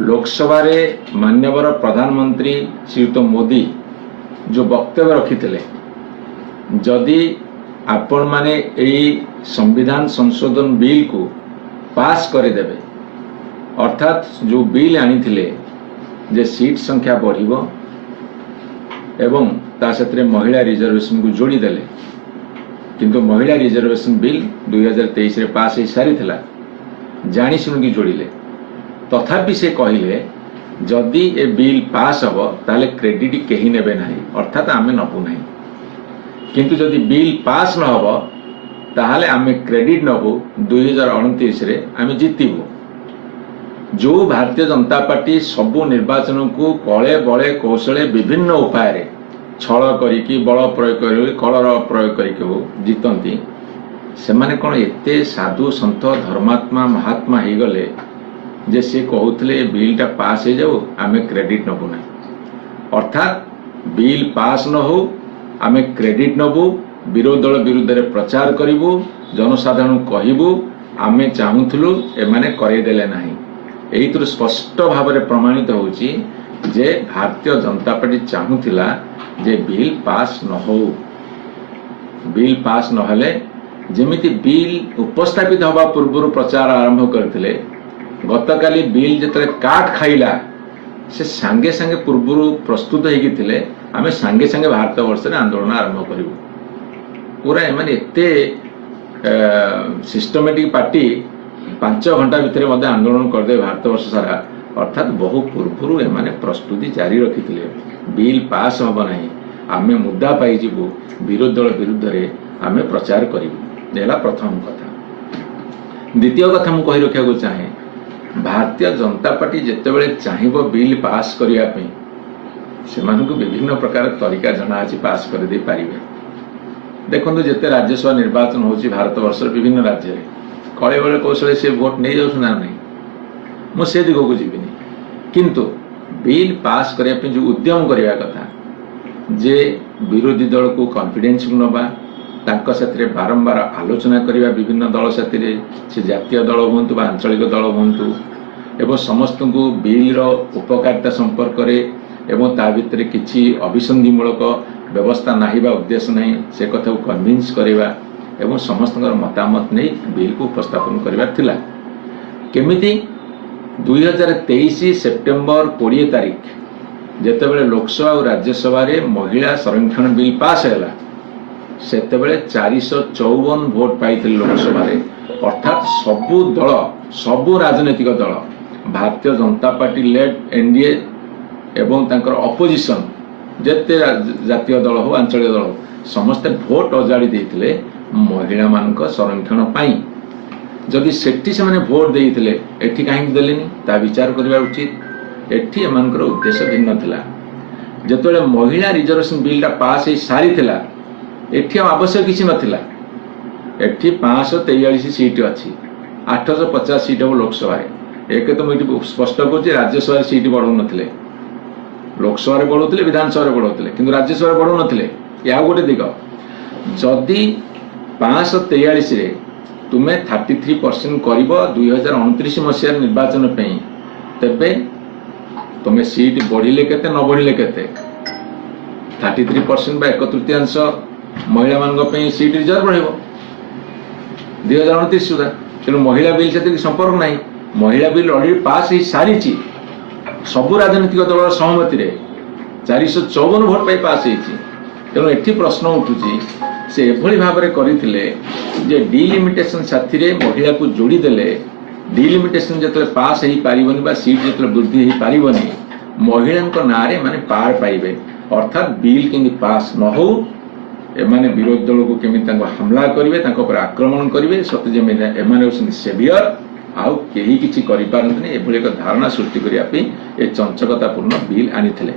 लोकसभा रे माननीय प्रधानमंत्री श्रीयुत मोदी जो वक्तव्य रखिथिले जदि आपण माने एई संविधान संशोधन बिल को पास करदेवे अर्थात जो बिल आनी जे सीट संख्या बढ़िबो एवं ता सतरे महिला रिजर्वेशन को जोड़ी देले किंतु महिला रिजर्वेशन बिल 2023 रे पास हो सारी थिला जानी सुनिकी जोड़िले तथापि से कहले जदि ए बिल पास हम ताले क्रेडिट कहीं नेबे नाही अर्थात आमे नबु नाही किंतु जदि बिल पास न हम ताहले आमे क्रेडिट नबु 2029 रे आमे जीतिबो। जो भारतीय जनता पार्टी सबु निर्वाचन को कले बले कौशले विभिन्न उपाय रे छल करिकी बल प्रयोग करी कलर प्रयोग करिकी हो जीतंती से माने कोन एते साधु संत धर्मात्मा महात्मा ही गले जे से कहूले बिलटा पास हो जाऊ आमे क्रेडिट नबु ना अर्थात बिल पास न हो आमे क्रेडिट नबु विरोध दल विरुद्ध रे प्रचार करिवु जनसाधारण कहबू आमे चाहूथलु एमाने करे देले नाही। एही स्पष्ट भाव में प्रमाणित होउची जे भारतीय जनता पार्टी चाहूला जे बिल पास न हो बिल पास न हेले जेमिति बिल उपस्थापित हवा पूर्व प्रचार आरंभ करथिले गतकाली बिल जेतरे काट खाइला से सांगे सांगे पूर्व प्रस्तुत होगी थिले आमे सांगे सांगे भारत वर्ष रे आंदोलन आरंभ करिवु पूरा एमाने एते सिस्टमेटिक पार्टी 5 घंटा भितर मध्य आंदोलन करदे भारत वर्ष सारा अर्थात बहु पूर्व एमाने प्रस्तुति जारी रखिथिले बिल पास हब नाही आमे मुद्दा पाई जिवु विरोध दल विरुद्ध रे आमे प्रचार करिवु एला प्रथम कथा। द्वितीय कथा मु कहि रखिया को चाहे Bharatiya Janata party जेतेबेले चाहिबो bill pass करिया पे सेमानकु विभिन्न प्रकार तरीका जना अछि पास कर दे पारिबे। देखंतु जेते राज्यसभा निर्वाचन होछि भारत वर्ष विभिन्न राज्य रे कळे बळे कौशले से वोट नहीं जाउछ ना नहीं मु से दिगो को जीविनी किंतु बिल पास करिया पे जो उद्यम करिया कथा जे विरोधी दल को कॉन्फिडेंस को नबा तांको साथरे बारंबार आलोचना करिया विभिन्न दल साथरे से जातीय दल होंतु बा आंचलिक दल होंतु एवं समस्त को बिल रो उपकारिता संपर्क रे एवं ता भितरे किछि अभिसंधि मूलक व्यवस्था नाही बा उद्देश्य नहीं से कथा को कन्विंस करिवा एवं समस्त मतामत नहीं बिल को उपस्थापन करिवा थिला केमिति 2023 सेप्टेम्बर 20 तारीख जेतेबेले लोकसभा और राज्यसभा रे महिला संरक्षण बिल पास हैला सेतेबेले 454 वोट पाइथिले लोकसभा रे अर्थात सबु दल सबु राजनीतिक दल Bharatiya Janata party lead NDA एवं तांकर अपोजिशन जेते जातीय दल हो आंचलिक दल हो समस्त भोट अजाड़ी देथिले महिला मानक संरक्षण पाई जदि सेठी से माने भोट देइथिले एठी काहे देलेनी ता विचार करबा उचित। एठी एमानकर उद्देश्य भिन्न थिला जेतोले महिला रिजर्वेशन बिलटा पास हे सारी थिला एठी आवश्यक किछि नथिला एठी 543 सीट अछि 850 सीट हो लोकसभा रे एक तो मुझे स्पष्ट करछि राज्यसभा सीट बढ़ौ नथिले लोकसभा रे बढ़ौथिले विधानसभा रे बढ़ौथिले किंतु राज्यसभा रे बढ़ौ नथिले या गोटे दिग जदि 543 रे तुमे 33% करिबो 2029 मसिया निर्वाचन पे तेबे तुमे सीट बढ़िले केते न बढ़िले केते 33% बा 1/3 महिला मानक पे सीट रिजर्व रहइबो 2029 सुधा तेणु महिला बिल से संपर्क नहीं महिला बिल ऑलरेडी पास ही सारी सबु राजनीतिक दल सहमति रे 454 भोट पाई पास होती तेणु एठी प्रश्न उठुची से एभली भाव में करथिले जे डिलिमिटेशन साथी रे महिला को जोड़ी देले डिलिमिटेशन जतले पास ही पारिबनी बा सीट जतले वृद्धि ही पारिबनी महिला ना रे माने पार पाइबे अर्थात बिल किंतु पास न हो एमाने विरोध दल को केमी हमला करेंगे आक्रमण करेंगे सत्य जमी एमाने सेवियर आउ कहीं किसी कर धारणा सृष्टि करने चंचकतापूर्ण बिल आनी थे।